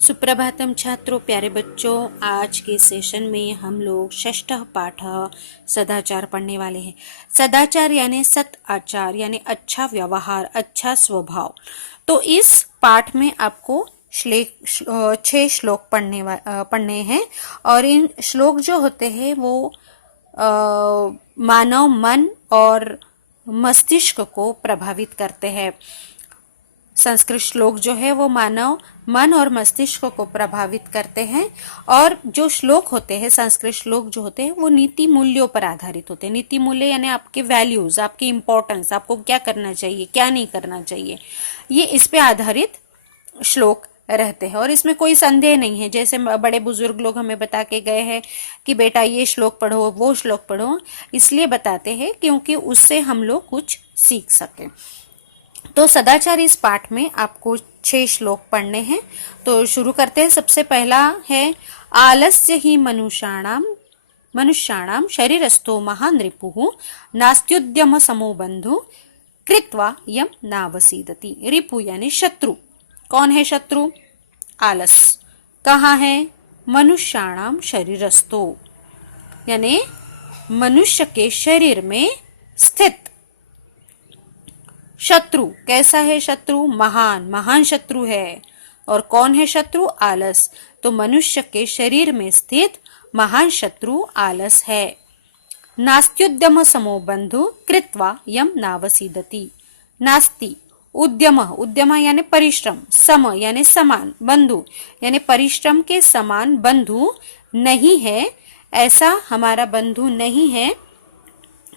सुप्रभातम छात्रों, प्यारे बच्चों। आज के सेशन में हम लोग षष्ठ पाठ सदाचार पढ़ने वाले हैं। सदाचार यानी सत आचार, यानी अच्छा व्यवहार, अच्छा स्वभाव। तो इस पाठ में आपको 6 श्लोक पढ़ने हैं। और इन श्लोक जो होते हैं वो मानव मन और मस्तिष्क को प्रभावित करते हैं। संस्कृत श्लोक जो है वो मानव मन और मस्तिष्क को प्रभावित करते हैं। और जो श्लोक होते हैं, संस्कृत श्लोक जो होते हैं, वो नीति मूल्यों पर आधारित होते हैं। नीति मूल्य यानी आपके वैल्यूज, आपकी इंपॉर्टेंस, आपको क्या करना चाहिए, क्या नहीं करना चाहिए, ये इस पे आधारित श्लोक रहते हैं। और इसमें कोई संदेह नहीं है। जैसे बड़े बुजुर्ग लोग हमें बता के गए हैं कि बेटा ये श्लोक पढ़ो, वो श्लोक पढ़ो, इसलिए बताते हैं क्योंकि उससे हम लोग कुछ सीख सकें। तो सदाचार इस पाठ में आपको 6 श्लोक पढ़ने हैं। तो शुरू करते हैं। सबसे पहला है आलस्य ही मनुष्याणाम शरीरस्थो महान रिपुः नास्त्युद्यम समो बंधु कृत्वा यम नावसीदति। रिपु यानी शत्रु। कौन है शत्रु? आलस। कहाँ है? मनुष्याणाम शरीरस्थो यानी मनुष्य के शरीर में स्थित। शत्रु कैसा है? शत्रु महान शत्रु है। और कौन है शत्रु? आलस। तो मनुष्य के शरीर में स्थित महान शत्रु आलस है। नास्त्युद्यम समो बंधु कृत्वा यम नावसीदति। नास्ति उद्यम यानी परिश्रम, सम यानी समान, बंधु यानी परिश्रम के समान बंधु नहीं है। ऐसा हमारा बंधु नहीं है।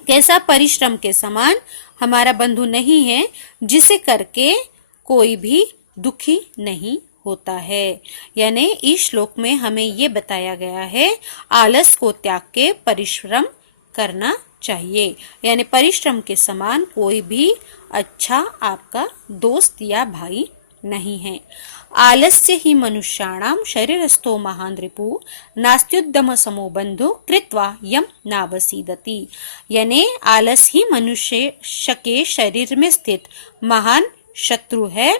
कैसा? परिश्रम के समान हमारा बंधु नहीं है, जिसे करके कोई भी दुखी नहीं होता है। यानी इस श्लोक में हमें ये बताया गया है आलस को त्याग के परिश्रम करना चाहिए। यानी परिश्रम के समान कोई भी अच्छा आपका दोस्त या भाई नहीं है। आलस्य ही मनुष्याणाम शरीरस्थो महान रिपु नास्त्युद्यम समो बंधु कृत्वा यम नावसीदति। यानी आलस ही मनुष्य के शरीर में स्थित महान शत्रु है।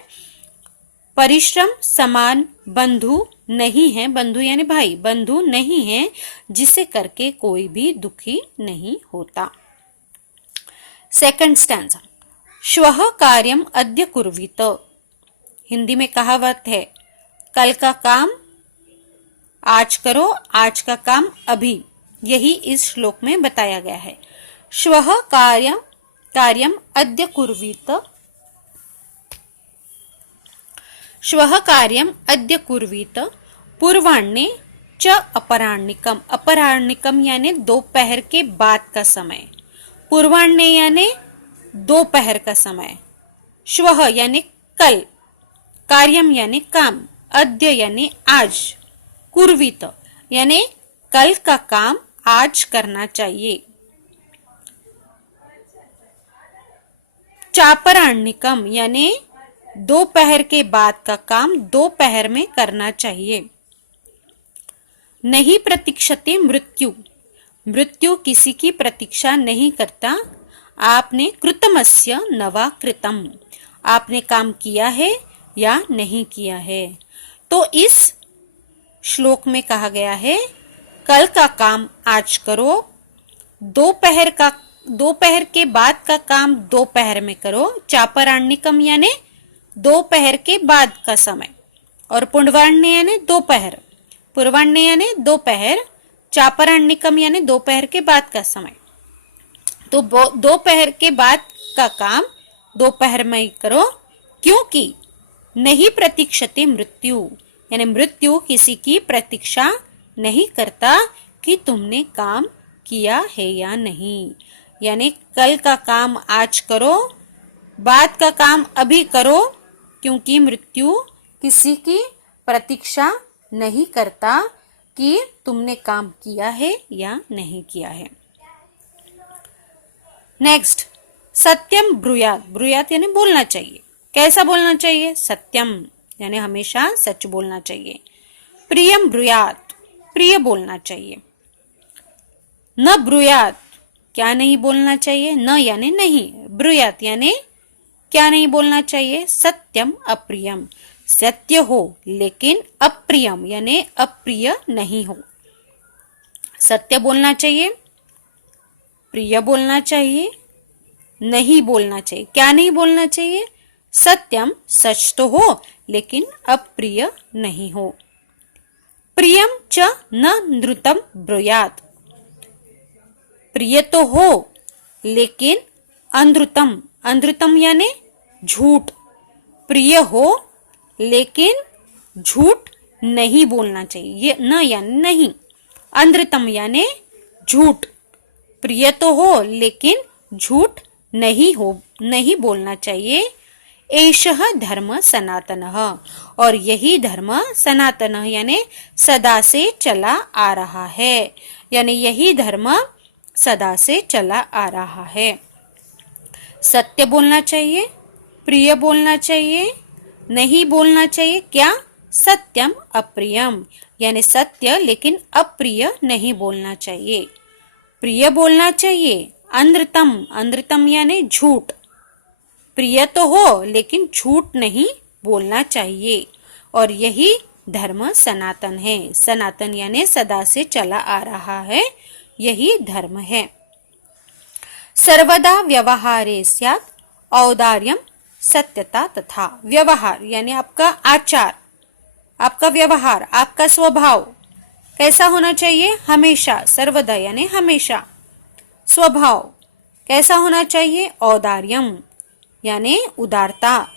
परिश्रम समान बंधु नहीं है। बंधु यानी भाई, बंधु नहीं है जिसे करके कोई भी दुखी नहीं होता। Second stanza. श्वः कार्यम अद्य कुर्वीत। हिंदी में कहावत है, कल का काम आज करो, आज का काम अभी। यही इस श्लोक में बताया गया है। श्वः कार्यम अद्य कुर्वीत। श्वः कार्यम अद्य कुर्वीत पूर्वाह्ने च अपराह्निकम। अपराह्निकम यानी दोपहर के बाद का समय। पूर्वाह्ने यानी दोपहर का समय। श्वः यानी कल, कार्यम यानी काम, अद्य यानी आज, कुर्वीत यानी कल का काम आज करना चाहिए। चापराह्निकम यानी दोपहर के बाद का काम दोपहर में करना चाहिए। नहीं प्रतीक्षते मृत्यु। मृत्यु किसी की प्रतीक्षा नहीं करता। आपने कृतमस्य न वा कृतम। आपने काम किया है या नहीं किया है। तो इस श्लोक में कहा गया है कल का काम आज करो, दोपहर के बाद का काम दोपहर में करो। चापराह्निकम यानी दोपहर के बाद का समय, और पुण्वाह्ने यानी दोपहर। पूर्वाह्ने यानी दोपहर, चापराह्निकम यानी दोपहर के बाद का समय। तो दोपहर के बाद का काम दोपहर में ही करो, क्योंकि नहीं प्रतीक्षते मृत्यु यानी मृत्यु किसी की प्रतीक्षा नहीं करता कि तुमने काम किया है या नहीं। यानी कल का काम आज करो, बाद का काम अभी करो, क्योंकि मृत्यु किसी की प्रतीक्षा नहीं करता कि तुमने काम किया है या नहीं किया है। नेक्स्ट, सत्यम ब्रूयात। ब्रूयात यानी बोलना चाहिए। कैसा बोलना चाहिए? सत्यम यानी हमेशा सच बोलना चाहिए। प्रियम ब्रूयात, प्रिय बोलना चाहिए। न ब्रूयात, क्या नहीं बोलना चाहिए? न यानी नहीं, ब्रूयात यानी क्या नहीं बोलना चाहिए? सत्यम अप्रियम। सत्य हो लेकिन अप्रियम यानी अप्रिय नहीं हो। सत्य बोलना चाहिए, प्रिय बोलना चाहिए, नहीं बोलना चाहिए। क्या नहीं बोलना चाहिए? सत्यम, सच तो हो लेकिन अप्रिय नहीं हो। प्रियम च न नृतम ब्रूयात, प्रिय तो हो लेकिन अनृतम, अनृतम यानी झूठ, प्रिय हो लेकिन झूठ नहीं बोलना चाहिए। ये न यानी नहीं, अनृतम यानी झूठ, प्रिय तो हो लेकिन झूठ नहीं बोलना चाहिए। एषः धर्म सनातनः, और यही धर्म सनातन यानी सदा से चला आ रहा है, यानी यही धर्म सदा से चला आ रहा है। सत्य बोलना चाहिए, प्रिय बोलना चाहिए, नहीं बोलना चाहिए। क्या? सत्यम अप्रियम, यानी सत्य लेकिन अप्रिय नहीं बोलना चाहिए। प्रिय बोलना चाहिए, अनृतम, अनृतम यानी झूठ, प्रिय तो हो लेकिन झूठ नहीं बोलना चाहिए। और यही धर्म सनातन है, सनातन यानी सदा से चला आ रहा है, यही धर्म है। सर्वदा व्यवहारे स्यात् औदार्यम सत्यता तथा, व्यवहार यानी आपका आचार, आपका व्यवहार, आपका स्वभाव कैसा होना चाहिए? हमेशा, सर्वदा यानी हमेशा। स्वभाव कैसा होना चाहिए? औदार्यम यानी उदारता,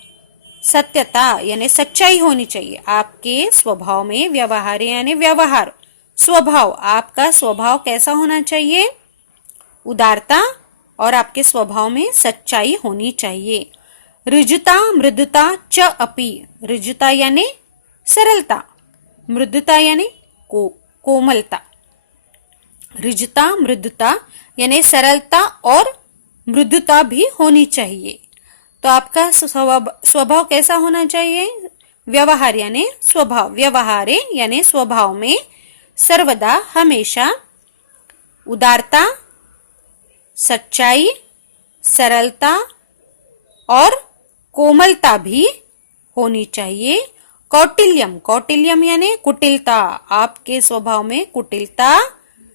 सत्यता यानी सच्चाई होनी चाहिए आपके स्वभाव में। व्यवहार यानी व्यवहार, स्वभाव, आपका स्वभाव कैसा होना चाहिए? उदारता, और आपके स्वभाव में सच्चाई होनी चाहिए। ऋजुता मृदुता च अपि, ऋजुता यानी सरलता, मृदुता यानी कोमलता। ऋजुता मृदुता यानी सरलता और मृदुता भी होनी चाहिए। तो आपका स्वभाव कैसा होना चाहिए? व्यवहार यानी स्वभाव, व्यवहारे यानी स्वभाव में सर्वदा हमेशा उदारता, सच्चाई, सरलता और कोमलता भी होनी चाहिए। कौटिल्यम, कौटिल्यम यानी कुटिलता, आपके स्वभाव में कुटिलता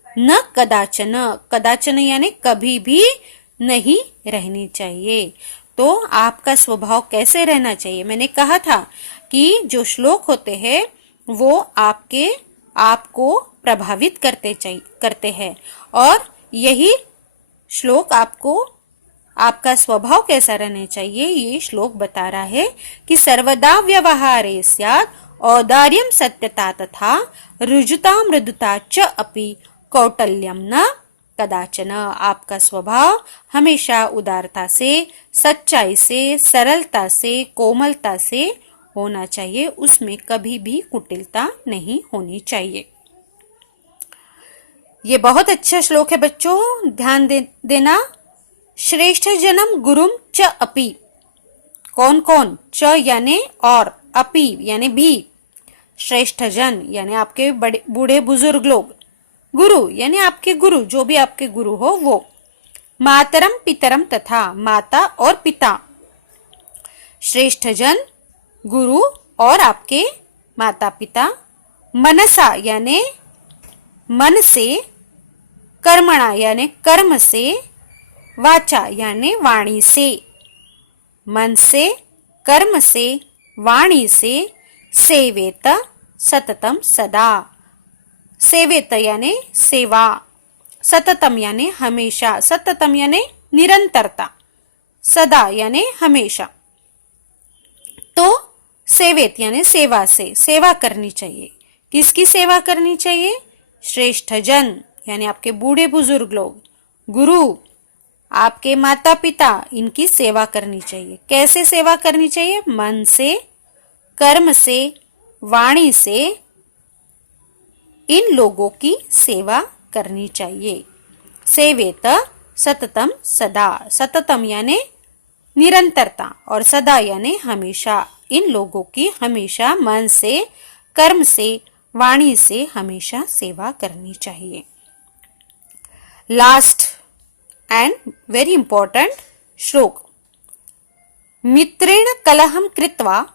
न कदाचन, कदाचन यानी कभी भी नहीं रहनी चाहिए। तो आपका स्वभाव कैसे रहना चाहिए? मैंने कहा था कि जो श्लोक होते हैं वो आपको प्रभावित करते हैं, और यही श्लोक आपको आपका स्वभाव कैसा रहना चाहिए ये श्लोक बता रहा है कि सर्वदा व्यवहारे स्यात् औदार्यम सत्यता तथा ऋजुता मृदुता च अपि कौटल्यम न कदाचन। आपका स्वभाव हमेशा उदारता से, सच्चाई से, सरलता से, कोमलता से होना चाहिए, उसमें कभी भी कुटिलता नहीं होनी चाहिए। ये बहुत अच्छा श्लोक है बच्चों, ध्यान देना। श्रेष्ठ जन्म गुरुम च अपि, कौन कौन? च यानी और, अपि यानी भी। श्रेष्ठ जन यानी आपके बड़े बूढ़े बुजुर्ग लोग, गुरु यानी आपके गुरु, जो भी आपके गुरु हो वो। मातरम पितरम तथा, माता और पिता। श्रेष्ठ जन, गुरु और आपके माता पिता। मनसा यानी मन से, कर्मणा यानी कर्म से, वाचा यानी वाणी से। मन से, कर्म से, वाणी से, सेवेत सततम सदा, सेवेत यानी सेवा, सततम यानी हमेशा, सततम यानी निरंतरता, सदा यानी हमेशा। तो सेवेत यानी सेवा से, सेवा करनी चाहिए। किसकी सेवा करनी चाहिए? श्रेष्ठ जन यानी आपके बूढ़े बुजुर्ग लोग, गुरु, आपके माता पिता, इनकी सेवा करनी चाहिए। कैसे सेवा करनी चाहिए? मन से, कर्म से, वाणी से, इन लोगों की सेवा करनी चाहिए। सेवेत सततम सदा, सततम यानी निरंतरता और सदा यानी हमेशा, इन लोगों की हमेशा मन से, कर्म से, वाणी से हमेशा सेवा करनी चाहिए। लास्ट एंड वेरी इंपॉर्टेंट श्लोक। मित्रेण कलहम कृत्वा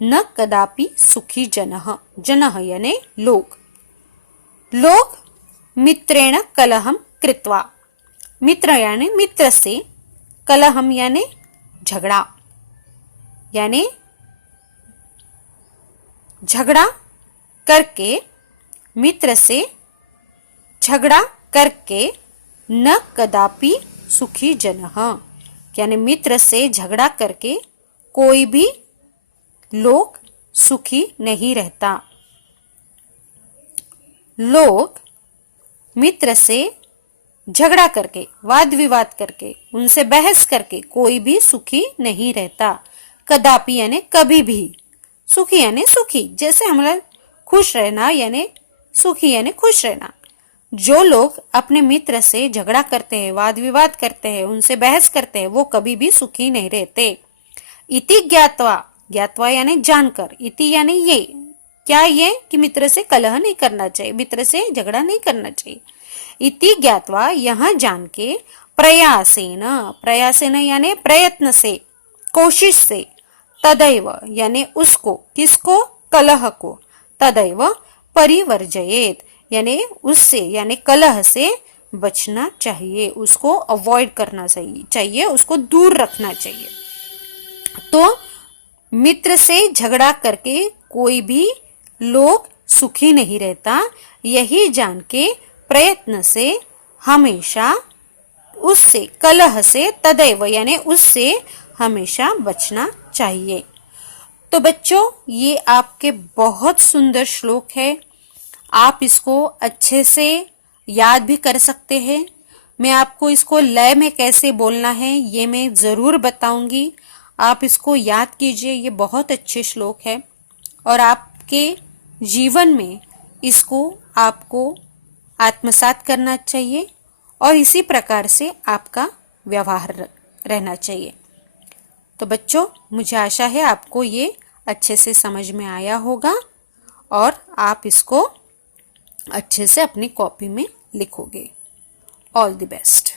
न कदापि सुखी जनः, जनः यानी लोग। लोग मित्रेण कलहम कृत्वा, मित्र यानी मित्र से, कलहम यानी झगड़ा, यानी झगड़ा करके, मित्र से झगड़ा करके, न कदापि सुखी जनः यानी मित्र से झगड़ा करके कोई भी लोग सुखी नहीं रहता। लोग मित्र से झगड़ा करके, वाद विवाद करके, उनसे बहस करके कोई भी सुखी नहीं रहता। कदापि यानी कभी भी, सुखी यानी सुखी, जैसे हमारा खुश रहना यानी सुखी यानी खुश रहना। जो लोग अपने मित्र से झगड़ा करते हैं, वाद विवाद करते हैं, उनसे बहस करते हैं, वो कभी भी सुखी नहीं रहते। इति ज्ञात्वा, ज्ञात्वा यानी जानकर, इति यानी ये, क्या ये कि मित्र से कलह नहीं करना चाहिए, मित्र से झगड़ा नहीं करना चाहिए। इति ज्ञात्वा यह जान के, प्रयासेन, प्रयासेन यानी प्रयत्न से, कोशिश से, तदैव यानी उसको, किसको, कलह को, तदैव परिवर्जयेत यानी उससे यानी कलह से बचना चाहिए, उसको अवॉइड करना चाहिए, उसको दूर रखना चाहिए। तो मित्र से झगड़ा करके कोई भी लोग सुखी नहीं रहता, यही जान के प्रयत्न से हमेशा उससे, कलह से, तदैव यानी उससे हमेशा बचना चाहिए। तो बच्चों, ये आपके बहुत सुंदर श्लोक है, आप इसको अच्छे से याद भी कर सकते हैं। मैं आपको इसको लय में कैसे बोलना है ये मैं ज़रूर बताऊंगी, आप इसको याद कीजिए, ये बहुत अच्छे श्लोक है और आपके जीवन में इसको आपको आत्मसात करना चाहिए और इसी प्रकार से आपका व्यवहार रहना चाहिए। तो बच्चों, मुझे आशा है आपको ये अच्छे से समझ में आया होगा और आप इसको अच्छे से अपनी कॉपी में लिखोगे। All the best.